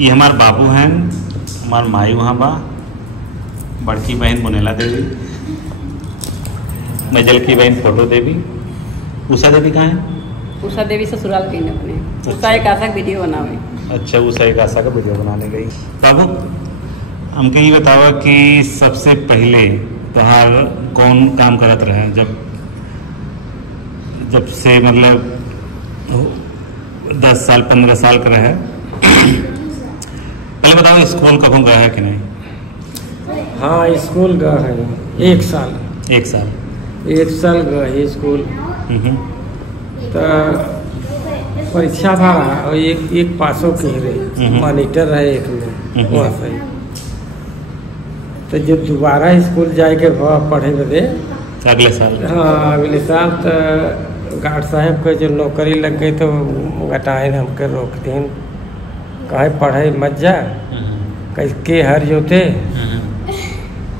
ये हमार बाबू हैं, हमार माई वहाँ बा, बड़की बहन बुनेला देवी, मजल की बहन फोटो देवी। उषा देवी कहाँ है? उषा देवी ससुराल गई अपने। उषा एक आशा वीडियो बनावे। अच्छा, उषा एक आशा का वीडियो बनाने गई। बाबू हमके ये बतावा कि सबसे पहले तोहार कौन काम करत रहे जब से मतलब 10 साल 15 साल का रहे? पहले बताओ स्कूल कब गया है कि नहीं? हाँ स्कूल गया है 1 साल। 1 साल 1 साल गया है स्कूल। तो परीक्षा था और एक पासों के रहे, मॉनिटर रहे एक में वहाँ से। तो जब दोबारा स्कूल जाए के पढ़े बदे अगले साल, हाँ अगले साल, तो गार्ड साहब के जो नौकरी लग गई तो घटाए हमके रोक दिन, कहे पढ़े मत जा, के हर जोते।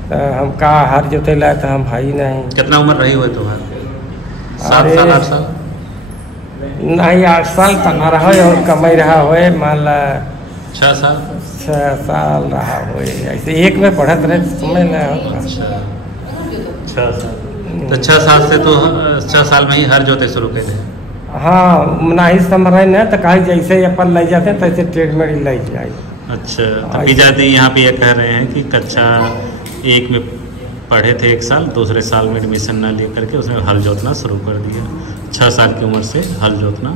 तो हम कहा हर जोते लाए तो हम भाई नहीं। कितना उम्र रही हो तुम्हारे? 7 साल 8 साल? नहीं 8 साल तो ना रहा और कमाई रहा हो मान ला 6 साल 6 साल रहा हो, ऐसे एक में पढ़त रहे समझ ला। 6 साल तो 6 साल से तो 6 साल में ही हर जोते शुरू कर थे। हाँ नहीं समझ रहे ना, तो कहीं जैसे अपन ले जाते तैसे ट्रेड में ले जाए। अच्छा, तो पिताजी यहाँ पे ये कह रहे हैं कि कक्षा 1 में पढ़े थे 1 साल, दूसरे साल में एडमिशन ना ले करके उसने हल जोतना शुरू कर दिया। 6 साल की उम्र से हल जोतना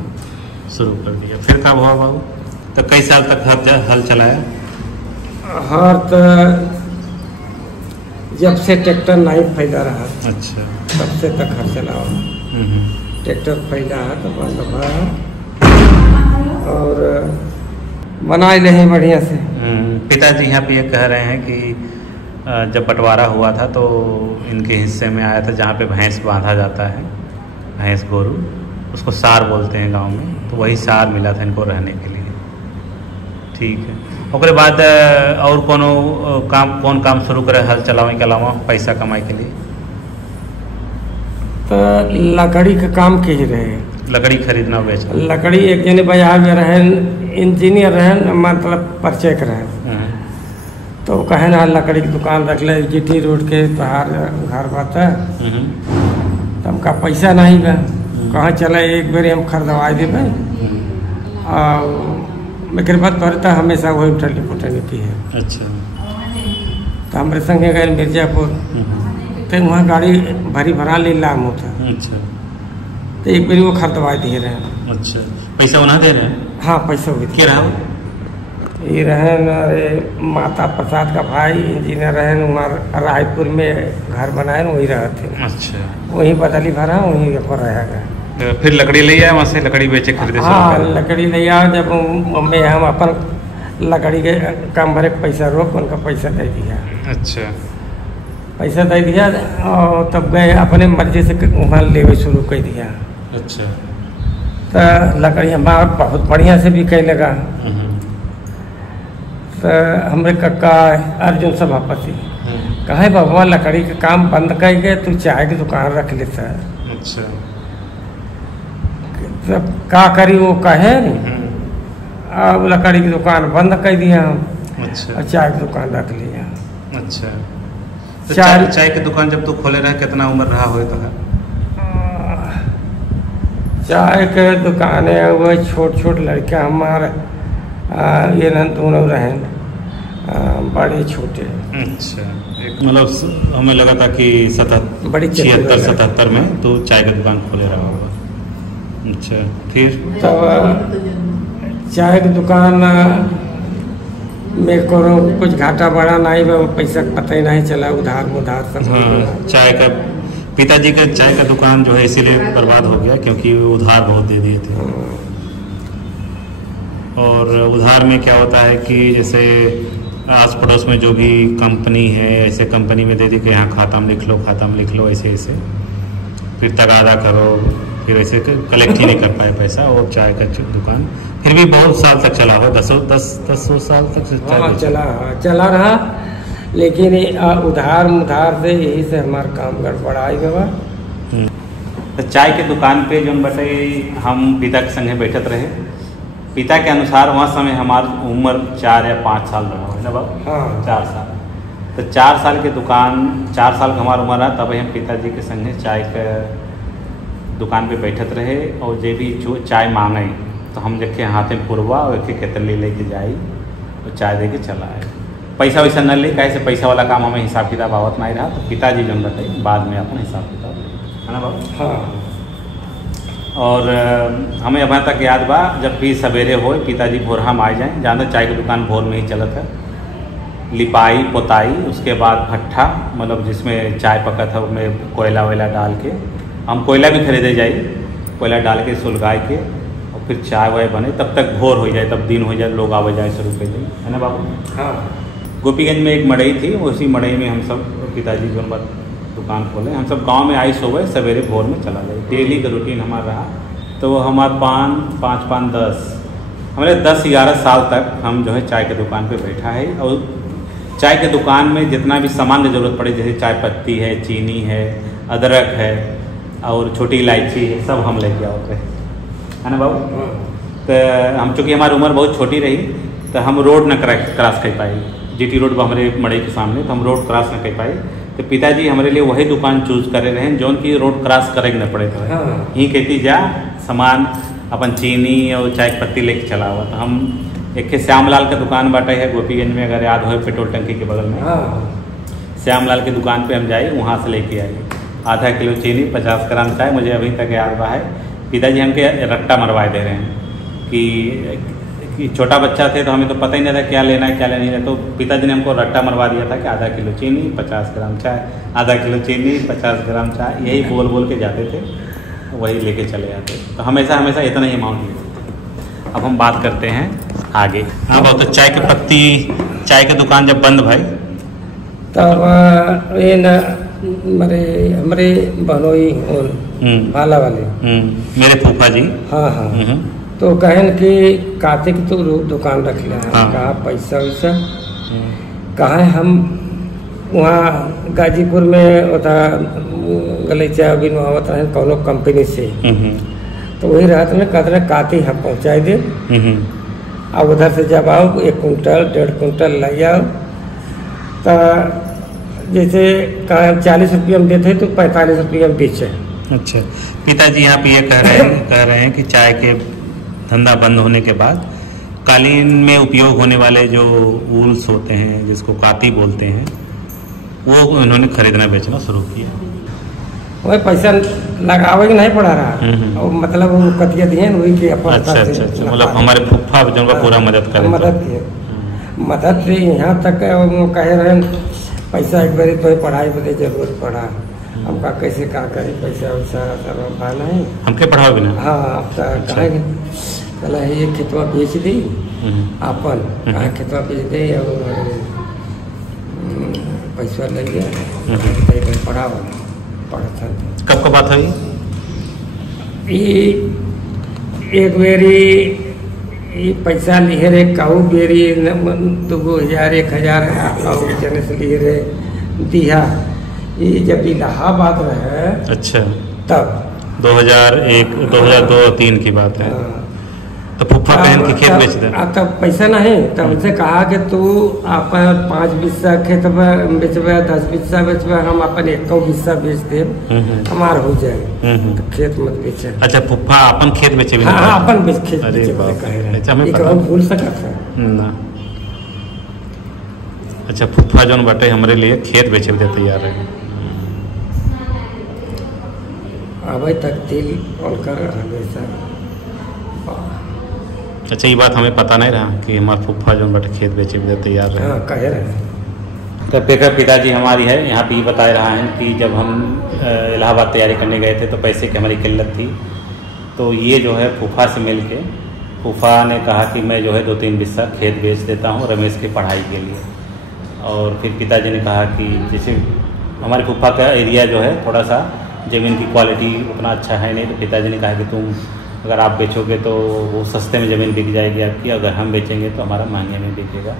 शुरू कर दिया। फिर कब हुआ बाबू? तो कई साल तक हल चलाया? हाँ तो जब से ट्रैक्टर नहीं फैला रहा, अच्छा, तब से तक हल चलाओ। ट्रैक्टर फैला है तो बंद और बनाए रहे बढ़िया से। पिताजी यहाँ पे ये कह रहे हैं कि जब बंटवारा हुआ था तो इनके हिस्से में आया था जहाँ पे भैंस बांधा जाता है, भैंस गोरू, उसको सार बोलते हैं गांव में, तो वही सार मिला था इनको रहने के लिए। ठीक है, उसके बाद और कौन काम शुरू करे हल चलावे के अलावा पैसा कमाए के लिए? तो लकड़ी का काम के रहे, लकड़ी खरीदना बेचना। लकड़ी एक जने बाजार में रहे, इंजीनियर रहे, मतलब परिचय के रहे, तो कहे ना लकड़ी की दुकान रख ले जीटी रोड के तोहार घर बात है। तो हमका पैसा नहीं बा, कहाँ चला एक बेर हम खरीदवा देवे और बाद तोहरे तो हमेशा वही उठली पुटली की है। अच्छा, तो हमारे संगे गए मिर्जापुर, फिर वहाँ गाड़ी भरी भरा ले लाम होता। अच्छा, तो एक बार वो खरीदवा दे रहे हैं। अच्छा, पैसा उन्हें दे रहे हैं? हाँ पैसा हुई क्या रहा? ये रहे माता प्रसाद का भाई इंजीनियर रहे, वहाँ रायपुर में घर बनाए वही रहे थे। अच्छा, वहीं बदली भरा वहीं पर रहेगा। फिर लकड़ी ले आया वहाँ से, लकड़ी बेचे खरीदे? हाँ लकड़ी ले आया, जब मम्मी हम अपन लकड़ी के काम भरे पैसा रोक उनका पैसा दे दिया। अच्छा, पैसा दे दिया और तब गए अपने मर्जी से वहाँ लेवे शुरू कर दिया। अच्छा, तो लकड़ी हमारा बहुत बढ़िया से बिके लगा। तो हमारे कक्का अर्जुन सभापति कहे बाबा लकड़ी का काम बंद कर गए, तू चाय की दुकान रख लेता है। अच्छा, तब का करी वो कहे अब लकड़ी की दुकान बंद कर दिया हम। अच्छा, और चाय की दुकान रख लिया। अच्छा, तो चाय की दुकान जब तू खोले रहा कितना उम्र रहा हो? तो चाय के दुकान है वो छोट लड़का हमारे ये न दोनों रहे बड़े छोटे। अच्छा, मतलब हमें लगा था कि 76-77 में तो चाय की दुकान खोले रहा होगा। अच्छा, फिर तब चाय की दुकान में को कुछ घाटा बड़ा नहीं, वो पैसा पता ही नहीं चला, उधार सब। हाँ, चाय का पिताजी का चाय का दुकान जो है इसीलिए बर्बाद हो गया क्योंकि उधार बहुत दे दिए थे। और उधार में क्या होता है कि जैसे आस पड़ोस में जो भी कंपनी है ऐसे कंपनी में दे दी कि यहाँ खाता में लिख लो ऐसे फिर तगादा करो, फिर ऐसे कलेक्ट ही नहीं कर पाए पैसा। और चाय का दुकान फिर भी बहुत साल तक चला हो, 10 साल तक चला रहा, लेकिन उधार से यही से हमारा काम गड़बड़ाई गवा। तो चाय के दुकान पे जो बटे हम पिता के संगे बैठत रहे, पिता के अनुसार वहाँ समय हमारी उम्र 4 या 5 साल रहा है ना बाबू? हाँ 4 साल। तो 4 साल के दुकान, 4 साल का हमारा उम्र रहा, तब हम पिताजी के संगे चाय के दुकान पे बैठत रहे। और जे भी जो चाय मांगे तो हम देखे हाथ में पुरवा और एक केतली लेके जाई और चाय दे के चला आए। पैसा वैसा न ले, कैसे पैसा वाला काम हमें हिसाब किताब आवत नहीं रहा। तो पिताजी जो बताइए बाद में अपना हिसाब किताब है ना बाबू? हाँ। और हमें अभी तक याद बा, जब भी सवेरे हो पिताजी भोर हम आ जाएँ, जहाँ तक चाय की दुकान भोर में ही चलत है। लिपाई पोताई, उसके बाद भट्ठा, मतलब जिसमें चाय पकत है उसमें कोयला वोयला डाल के, हम कोयला भी खरीदे जाए, कोयला डाल के सुलगाए के और फिर चाय वाय बने, तब तक भोर हो जाए, तब दिन हो जाए, लोग आवे जाए शुरू कर जाए, है ना बाबू? हाँ। गोपीगंज में एक मड़ई थी, उसी मड़ई में हम सब पिताजी जो बात दुकान खोले, हम सब गांव में आई सुबह सवेरे भोर में चला जाए, डेली का रूटीन हमारा रहा। तो हमारे 5 10 हमारे 10-11 साल तक हम जो है चाय के दुकान पे बैठा है। और चाय के दुकान में जितना भी सामान की ज़रूरत पड़े, जैसे चाय पत्ती है, चीनी है, अदरक है और छोटी इलायची है, सब हम लेके आओते हैं, है ना बाबू? तो हम चूँकि हमारी उम्र बहुत छोटी रही तो हम रोड न क्रॉस कर पाए, GT रोड पर हमारे मड़ई के सामने, तो हम रोड क्रॉस न कर पाए। तो पिताजी हमारे लिए वही दुकान चूज करे रहे जौन की रोड क्रॉस करे न पड़े थे। हाँ। ही कहती जा सामान अपन चीनी और चाय पत्ती लेके चला हुआ। तो हम एक श्यामलाल का दुकान बाटे है गोपीगंज में, अगर याद हो, पेट्रोल टंकी के बगल में। हाँ। श्यामलाल की दुकान पे हम जाए, वहाँ से लेके आए आधा किलो चीनी, 50 ग्राम चाय। मुझे अभी तक याद रहा है, पिताजी हमके रट्टा मरवाए दे रहे हैं कि छोटा बच्चा थे तो हमें तो पता ही नहीं था क्या लेना है क्या लेना है। तो पिताजी ने हमको रट्टा मरवा दिया था कि आधा किलो चीनी 50 ग्राम चाय, आधा किलो चीनी 50 ग्राम चाय, यही बोल बोल के जाते थे, वही लेके चले जाते। तो हमेशा इतना ही अमाउंट लेते। अब हम बात करते हैं आगे। हाँ बहुत, तो चाय की पत्ती, चाय की दुकान जब बंद भाई तब ये न हमारे बहनोई और भाला वाले, मेरे फूफा जी। हाँ हाँ। तो कहन कि कार्तिक तो दुकान रख लिया है। हाँ। कहा पैसा वैसा कहाँ हम वहाँ गाजीपुर में होता गलीचा बिनवावत रहे कौनो कंपनी से। तो वही रात में कहते कार्तिक हम पहुँचाए दे, अब उधर से जब आओ 1 कुंटल 1.5 कुंटल ले आओ। तो जैसे 40 रुपये में देते तो 45 रुपये में बेचे। अच्छा, पिताजी यहाँ पे ये कह रहे हैं कि चाय के धंधा बंद होने के बाद कालीन में उपयोग होने वाले जो वूल्स होते हैं, जिसको काती बोलते हैं, वो उन्होंने खरीदना बेचना शुरू किया। वही पैसा लगावे नहीं पड़ा रहा, और मतलब वो कतिया दिए वही के अपन। अच्छा, मतलब हमारे फुफ्फा जो पूरा मदद किए, मदद से यहाँ तक कहे रहे पैसा एक बार तो पढ़ाई बदे जरूरत पड़ा, हमका कैसे का करे, पैसा वैसा सब नहीं हमके पढ़ाओ भी ना। हाँ, अब तो कहेंगे चला ये खेतवा बेच दी अपन, कहा खेतवा बेच दे और पैसा ले गया पढ़ाओ पढ़ता। कब का बात है ये? एक बेरी ये पैसा लिए रे कहू बेरी 2000 1000 जने से लिए रे दिया। ये जब इलाहाबाद रहे, अच्छा, तब 2001 2002-3 की बात है। तो फुफ्फा बहन के खेत बेच दे। तब पैसा नहीं, तब उनसे कहा कि तू अपन 5 बिस्सा खेत बेचबे, 10 बिस्सा बेचबे, हम अपन 1 बिस्सा बेच दे, हमार हो जाए, तो खेत मत बेचे। अच्छा, फुफ्फा अपन खेत बेचे भी? हाँ, अपन खेत बेचे, भूल सका था ना। अच्छा, फुफ्फा जौन बाटे हमारे लिए खेत बेचे भी तैयार है। अभी तक दिल और कर अच्छा, ये बात हमें पता नहीं रहा कि हमारे फुफ्फा जो बटे खेत बेचे भी तैयार रहे। हाँ, कह रहे। तो बेकर पिताजी हमारी है यहाँ पे ये बता रहा है कि जब हम इलाहाबाद तैयारी करने गए थे तो पैसे की हमारी किल्लत थी। तो ये जो है फूफा से मिल के फूफा ने कहा कि मैं जो है 2-3 बिस्सा खेत बेच देता हूँ रमेश की पढ़ाई के लिए। और फिर पिताजी ने कहा कि जैसे हमारे फूफा का एरिया जो है थोड़ा सा ज़मीन की क्वालिटी उतना अच्छा है नहीं, तो पिताजी ने कहा कि तुम अगर आप बेचोगे तो वो सस्ते में ज़मीन बिक जाएगी आपकी, अगर हम बेचेंगे तो हमारा महंगे में बिकेगा,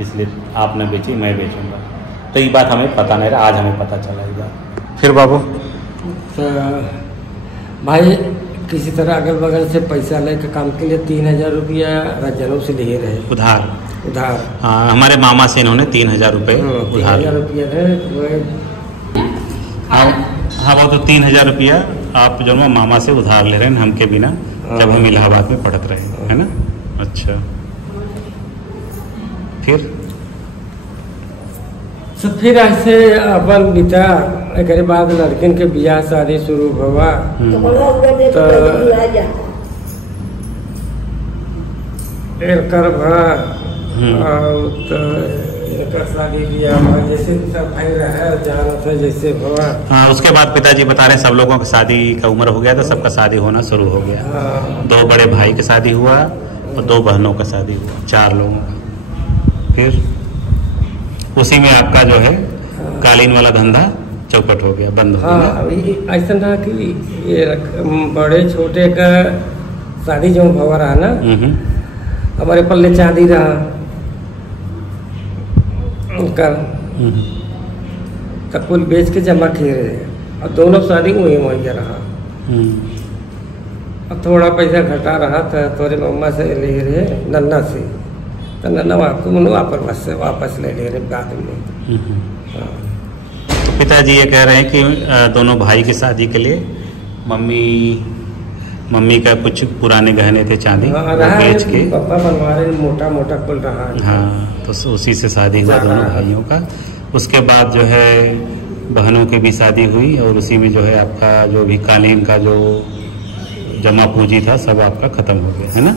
इसलिए आप न बेचिए मैं बेचूंगा। तो ये बात हमें पता नहीं रहा, आज हमें पता चला ये बात। फिर बाबू तो भाई किसी तरह अगल बगल से पैसा लेकर काम के लिए 3000 रुपया रजनों से लिए रहे उधार। हाँ, हमारे मामा से इन्होंने 3000 रुपये उधार। 3000 रुपया हाँ वो तो 3000 रुपया आप जो है मामा से उधार ले रहे हैं हमके बिना, जब हम इलाहाबाद में पढ़त रहे, है ना। अच्छा, फिर ऐसे अपन बीता एक बाद लड़किन के बियाह शादी शुरू हुआ तो एकर शादी बियाह जैसे सब भाई रहे जाना था जैसे हुआ। हाँ, उसके बाद पिताजी बता रहे हैं सब लोगों का शादी का उम्र हो गया था, सबका शादी होना शुरू हो गया। 2 बड़े भाई की शादी हुआ और 2 बहनों का शादी हुआ, 4 लोगों का। फिर उसी में आपका जो है कालीन वाला धंधा चौपट हो गया, बंद हो गया। हाँ, अभी ऐसा था कि ये बड़े छोटे का शादी जो भवा रहा ना, हमारे पल्ले चांदी रहा उनका, तब कुल बेच के जमा किए रहे और दोनों शादी वही रहा। और थोड़ा पैसा घटा रहा था थोड़े मम्मा से ले रहे नन्ना से, तो नन्ना वापस ले ले रहे बाद में। तो पिताजी ये कह रहे हैं कि दोनों भाई की शादी के लिए मम्मी का कुछ पुराने गहने थे चांदी, बेच के पापा बनवा रहे मोटा मोटा कुल रहा। हाँ, तो उसी से शादी हुआ दोनों भाइयों का। उसके बाद जो है बहनों की भी शादी हुई और उसी में जो है आपका जो भी कालीन का जो जमा पूंजी था सब आपका खत्म हो गया, है ना।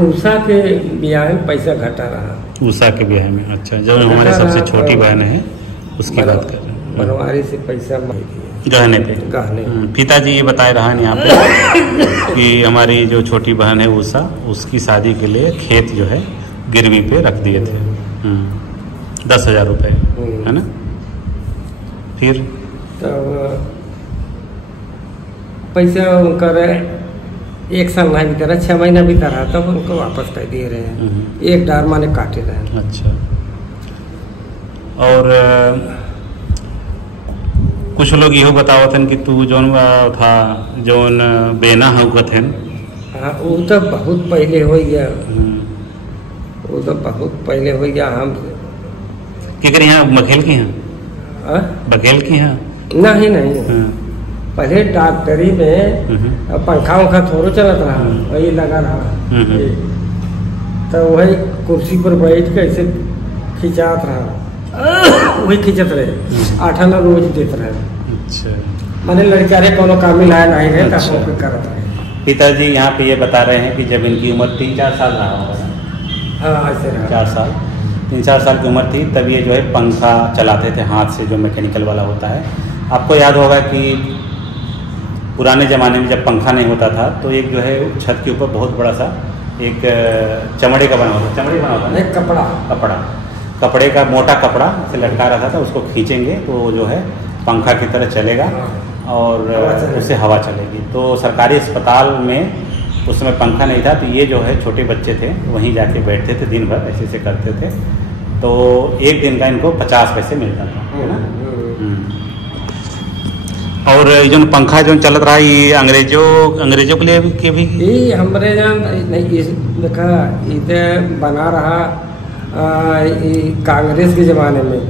उषा के ब्याह में पैसा घटा रहा। उषा के ब्याह में, अच्छा, जो हमारे सबसे छोटी बहन है उसकी बात कर रहे हैं। बनवारी से पैसा गहने पे। पिताजी ये बताए रहा है यहाँ पे कि हमारी जो छोटी बहन है उषा, उसकी शादी के लिए खेत जो है गिरवी पे रख दिए थे 10,000 रुपये, है ना। फिर तो पैसा उनका 1 साल नहीं बीता रहा, 6 महीना बीता रहा, तब उनको वापस कर दिए रहे हैं। 1 डार माने काटे रहे। अच्छा, और कुछ लोग यो बतावत कि तू जौन था जौन बेना हउकत है। हाँ, वो तो बहुत पहले हो गया, वो तो बहुत पहले हो गया। हम केकर यहाँ बघेल की यहाँ, बघेल की यहाँ नहीं, पहले डॉक्टरी में पंखा उखा थोड़ा चलत रहा, वही लगा रहा, तो वही कुर्सी पर बैठ के ऐसे खिंचात रहा, वही खिंचत रहे, 8 रोज देते रहे। अच्छा, मैंने लड़का रे कोनो काम में लाया नहीं है, तब वो करत रहे। पिताजी यहाँ पे ये बता रहे हैं कि जब इनकी उम्र 3-4 साल रहा होगा। हाँ, ऐसे 3-4 साल की उम्र थी, तब ये जो है पंखा चलाते थे हाथ से, जो मैकेनिकल वाला होता है। आपको याद होगा कि पुराने ज़माने में जब पंखा नहीं होता था तो एक जो है छत के ऊपर बहुत बड़ा सा एक चमड़े का बना होता, चमड़े बना होता है, कपड़े का मोटा कपड़ा से लटका रहा था, उसको खींचेंगे तो जो है पंखा की तरह चलेगा और उससे हवा चलेगी। तो सरकारी अस्पताल में उस समय पंखा नहीं था, तो ये जो है छोटे बच्चे थे वहीं जाके बैठते थे, दिन भर ऐसे करते थे, तो एक दिन का इनको 50 पैसे मिलता था, है ना। और जो पंखा जो चलत रहा ये अंग्रेजों के लिए के भी ये हमारे यहाँ देखा इधर बना रहा कांग्रेस के ज़माने में,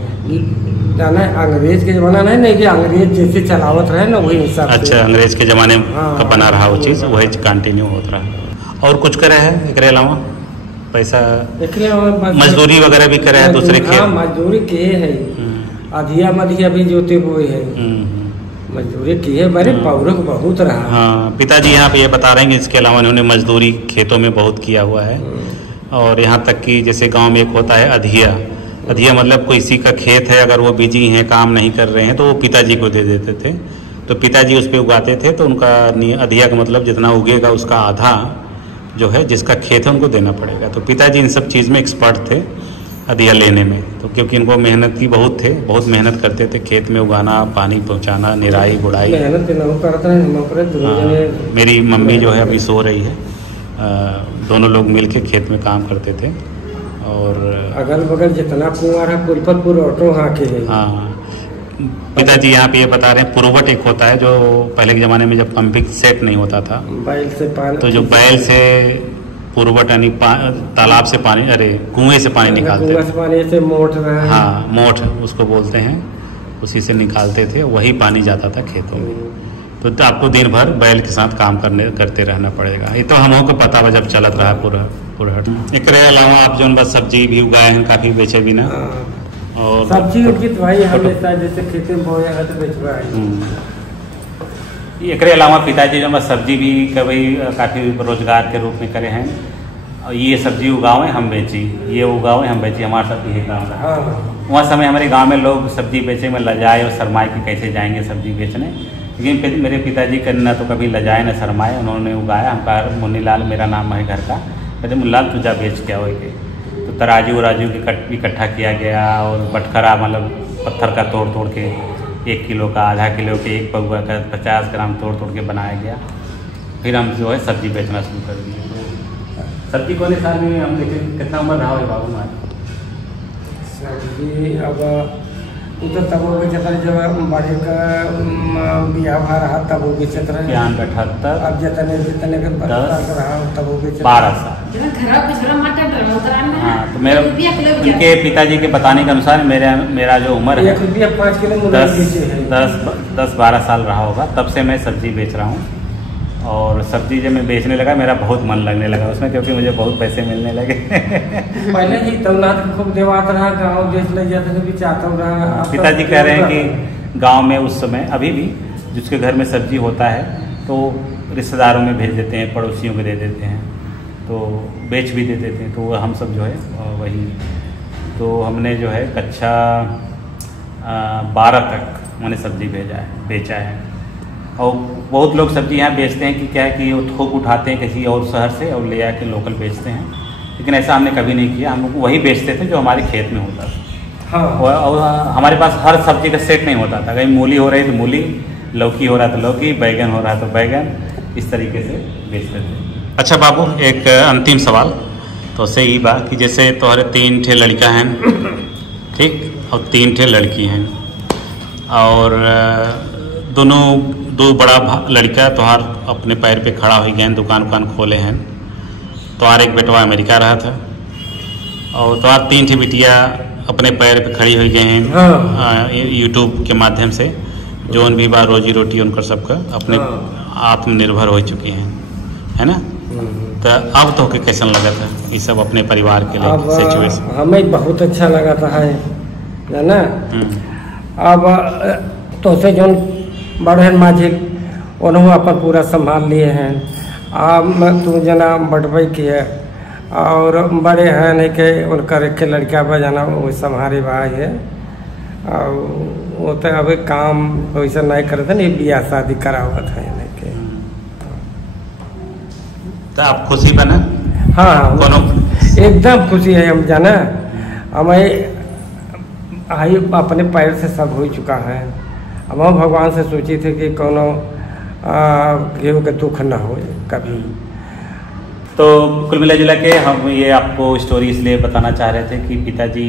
जाना अंग्रेज के ज़माना नहीं कि अंग्रेज जैसे चलावत रहे ना वही हिसाब से। अच्छा, अंग्रेज के ज़माने का बना रहा वो चीज़, वही कंटिन्यू होता रहा। और कुछ करे है एक अलावा पैसा, मजदूरी वगैरह भी करे है दूसरे खेत? मजदूरी किए है, अधिया मधिया भी जोते हुए है, मजदूरी की है, बड़े पौरक बहुत रहा। हाँ, पिताजी यहाँ पे ये बता रहे हैं कि इसके अलावा इन्होंने मजदूरी खेतों में बहुत किया हुआ है। और यहाँ तक कि जैसे गांव में एक होता है अधिया मतलब किसी का खेत है, अगर वो बिजी हैं काम नहीं कर रहे हैं तो वो पिताजी को दे देते थे, तो पिताजी उस पर उगाते थे, तो उनका अधिया का मतलब जितना उगेगा उसका आधा जो है जिसका खेत है उनको देना पड़ेगा। तो पिताजी इन सब चीज़ में एक्सपर्ट थे अधिया लेने में, तो क्योंकि इनको मेहनत की बहुत मेहनत करते थे, खेत में उगाना, पानी पहुंचाना, निराई गुड़ाई। मेरी मम्मी जो है अभी सो रही है, दोनों लोग मिलके खेत में काम करते थे। और अगल बगल जितना कुआं है पुर ऑटो हाँके है। हाँ, पिताजी यहाँ पे ये बता रहे हैं पुरवट एक होता है जो पहले के ज़माने में जब पंपिंग सेट नहीं होता था, बैल से पानी, तो जो बैल से पुरवट यानी तालाब से पानी, अरे कुएं से पानी निकालते थे, पानी से मोट, हाँ मोट उसको बोलते हैं, उसी से निकालते थे, वही पानी जाता था खेतों में। तो आपको दिन भर बैल के साथ काम करते रहना पड़ेगा। ये तो हम लोग को पता है जब चलत रहा पुरहट। एक अलावा आप जो बस सब्जी भी उगाए हैं, काफ़ी बेचे भी ना, और सब्जी उनकी तो भाई हमेशा जैसे खेती में बोया तो बेचवा है। एक अलावा पिताजी जो बस सब्जी भी कभी काफ़ी रोजगार के रूप में करे हैं, और ये सब्जी उगाओ हम बेची, ये उगाओ हम बेची, हमारा सब यही काम रहा। वहाँ समय हमारे गांव में लोग सब्जी बेचे में लजाए और शरमाए कि कैसे जाएंगे सब्जी बेचने, लेकिन मेरे पिताजी का न तो कभी लजाए न शरमाए, उन्होंने उगाया। हम कहा मुन्नीलाल मेरा नाम है घर का, कहते मुन्नीलाल तू जा बेच क्या होगी। तो तराजू वराजू इकट्ठा किया गया और बटखरा मतलब पत्थर का तोड़ तोड़ के 1 किलो का, आधा किलो के, 1 पौवा का 50 ग्राम तोड़ तोड़ के बनाया गया। फिर हम जो है सब्जी बेचना शुरू कर दिए। सब्जी कौन साल में हम देखे कितना उम्र रहा है बाबू हमारा? सब्जी अब तो तब वो बेचत रहे जब बड़े का बिहाव रहा तब वो बेचत रहे 78। अब जितने के रहा तब वो बेचत 12 साल। हाँ, तो मेरे उनके पिताजी के बताने के अनुसार मेरा जो उम्र है 1 रुपया 5 किलो 10-12 साल रहा होगा, तब से मैं सब्जी बेच रहा हूँ। और सब्जी जब मैं बेचने लगा मेरा बहुत मन लगने लगा उसमें, क्योंकि मुझे बहुत पैसे मिलने लगे। पहले ही तवनाथ खूब देवात रहा, गाँव बेच ले जाते भी चाहता रहा। पिताजी कह रहे हैं कि गांव में उस समय अभी भी जिसके घर में सब्जी होता है तो रिश्तेदारों में भेज देते हैं, पड़ोसियों को दे देते हैं, तो बेच भी दे देते हैं। तो हम सब जो है वही, तो हमने जो है कक्षा 12 तक मैंने सब्जी बेचा है। और बहुत लोग सब्जी यहाँ बेचते हैं कि क्या है कि वो थोक उठाते हैं किसी और शहर से और ले आके लोकल बेचते हैं, लेकिन ऐसा हमने कभी नहीं किया। हम लोग वही बेचते थे जो हमारे खेत में होता था। हाँ। और हमारे पास हर सब्जी का सेट नहीं होता था, कहीं मूली हो रही तो मूली, लौकी हो रहा तो लौकी, बैगन हो रहा तो बैगन, इस तरीके से बेचते थे। अच्छा बाबू, एक अंतिम सवाल तो से ही बात कि जैसे तुम्हारे 3 ठे लड़का हैं, ठीक, और 3 ठे लड़की हैं, और दोनों 2 बड़ा लड़का तोहार अपने पैर पे खड़ा हो गए हैं, दुकान खोले हैं। तोहार एक बेटवा अमेरिका रहा था और तोहार 3 ठे बिटिया अपने पैर पे खड़ी हो गए हैं। हाँ। यूट्यूब के माध्यम से जो भी बार रोजी रोटी उनका सबका अपने आत्मनिर्भर हो चुकी हैं, है ना? तो अब तो कैसन लगा था ये सब अपने परिवार के लिए सिचुएशन? हमें बहुत अच्छा लगा था है ना। अब तो से जो बड़े माझी उन्होंने अपन पूरा संभाल लिए हैं। अब तू जना बटबई की है और बड़े हैं नहीं के उनका के लड़का बजाना वो संभारे भाई है, और वो तो अभी काम वैसा नहीं करते नहीं, बियाह शादी करा हुआ था नहीं के। तो आप खुशी बना? हाँ, एकदम खुशी है हम जाना। हमें आई अपने पैर से सब हो चुका है। अब हम भगवान से सोची थे कि कोनो केहू के दुख न हो कभी। तो कुल मिला जुला के हम ये आपको स्टोरी इसलिए बताना चाह रहे थे कि पिताजी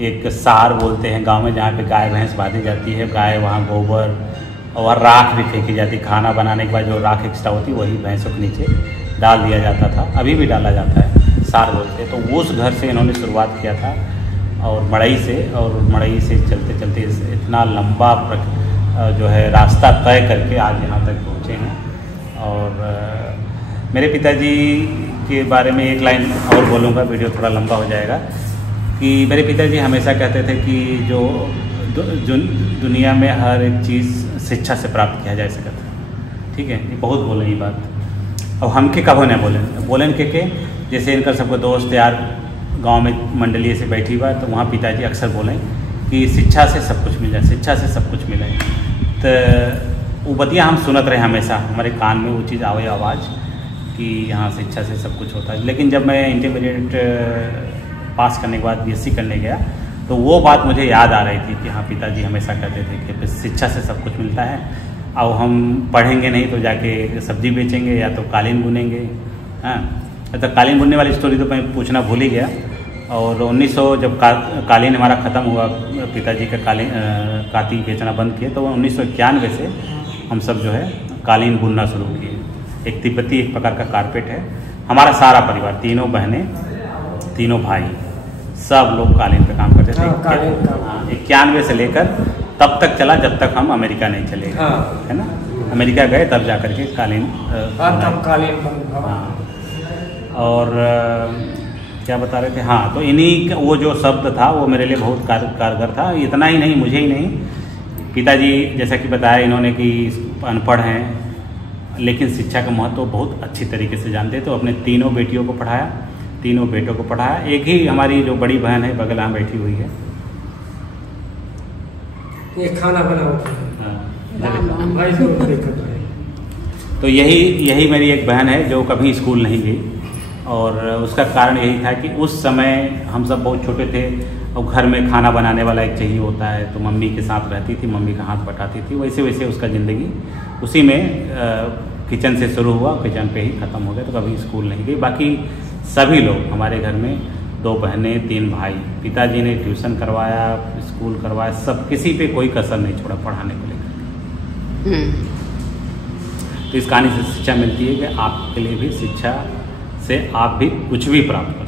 एक सार बोलते हैं गांव में, जहाँ पे गाय भैंस बांधी जाती है, गाय वहाँ गोबर और राख भी फेंकी जाती, खाना बनाने के बाद जो राख एक्स्ट्रा होती वही भैंसों के नीचे डाल दिया जाता था, अभी भी डाला जाता है, सार बोलते हैं। तो उस घर से इन्होंने शुरुआत किया था और मड़ई से चलते चलते इतना लंबा जो है रास्ता तय करके आज यहाँ तक पहुँचे हैं। और मेरे पिताजी के बारे में एक लाइन और बोलूँगा, वीडियो थोड़ा लंबा हो जाएगा, कि मेरे पिताजी हमेशा कहते थे कि जो दुनिया में हर एक चीज़ शिक्षा से प्राप्त किया जा सकता है। ठीक है, ये बहुत बोले ये बात, और हम के कबो नहीं बोलें के जैसे इनका सबको दोस्त यार गांव में मंडली से बैठी हुआ, तो वहाँ पिताजी अक्सर बोलें कि शिक्षा से सब कुछ मिल जाए, शिक्षा से सब कुछ मिले। तो वो बतिया हम सुनत रहे हमेशा, हमारे कान में वो चीज़ आवे आवाज़ कि यहाँ शिक्षा से सब कुछ होता है। लेकिन जब मैं इंटरमीडिएट पास करने के बाद बीएससी करने गया तो वो बात मुझे याद आ रही थी कि हाँ पिताजी हमेशा कहते थे कि शिक्षा से सब कुछ मिलता है, अब हम पढ़ेंगे नहीं तो जाके सब्जी बेचेंगे या तो कालीन बुनेंगे। हाँ, तो कालीन बुनने वाली स्टोरी तो मैं पूछना भूल ही गया। और 1900 जब कालीन हमारा ख़त्म हुआ, पिताजी का कालीन काती बेचना बंद किए, तो 1991 से हम सब जो है कालीन बुनना शुरू किए। एक तिब्बती एक प्रकार का कारपेट है। हमारा सारा परिवार, तीनों बहनें, तीनों भाई, सब लोग कालीन पे काम करते थे। 91 से लेकर तब तक चला जब तक हम अमेरिका नहीं चले गए, है ना। अमेरिका गए तब जा कर के कालीन और क्या बता रहे थे, हाँ, तो इन्हीं वो जो शब्द था वो मेरे लिए बहुत कारगर था। इतना ही नहीं, मुझे ही नहीं, पिताजी जैसा कि बताया इन्होंने कि अनपढ़ हैं लेकिन शिक्षा का महत्व बहुत अच्छी तरीके से जानते, तो अपने तीनों बेटियों को पढ़ाया, तीनों बेटों को पढ़ाया। एक ही हमारी जो बड़ी बहन है बगल में बैठी हुई है, ये खाना बना तो यही मेरी एक बहन है जो कभी स्कूल नहीं गई। और उसका कारण यही था कि उस समय हम सब बहुत छोटे थे और घर में खाना बनाने वाला एक चाहिए होता है, तो मम्मी के साथ रहती थी, मम्मी का हाथ बटाती थी। वैसे वैसे उसका ज़िंदगी उसी में किचन से शुरू हुआ, किचन पे ही ख़त्म हो गया, तो कभी स्कूल नहीं गई। बाकी सभी लोग हमारे घर में, 2 बहनें 3 भाई, पिताजी ने ट्यूशन करवाया, स्कूल करवाया, सब, किसी पे कोई कसर नहीं छोड़ा पढ़ाने को लेकर। तो इस कहानी से शिक्षा मिलती है कि आपके लिए भी शिक्षा से आप भी कुछ भी प्राप्त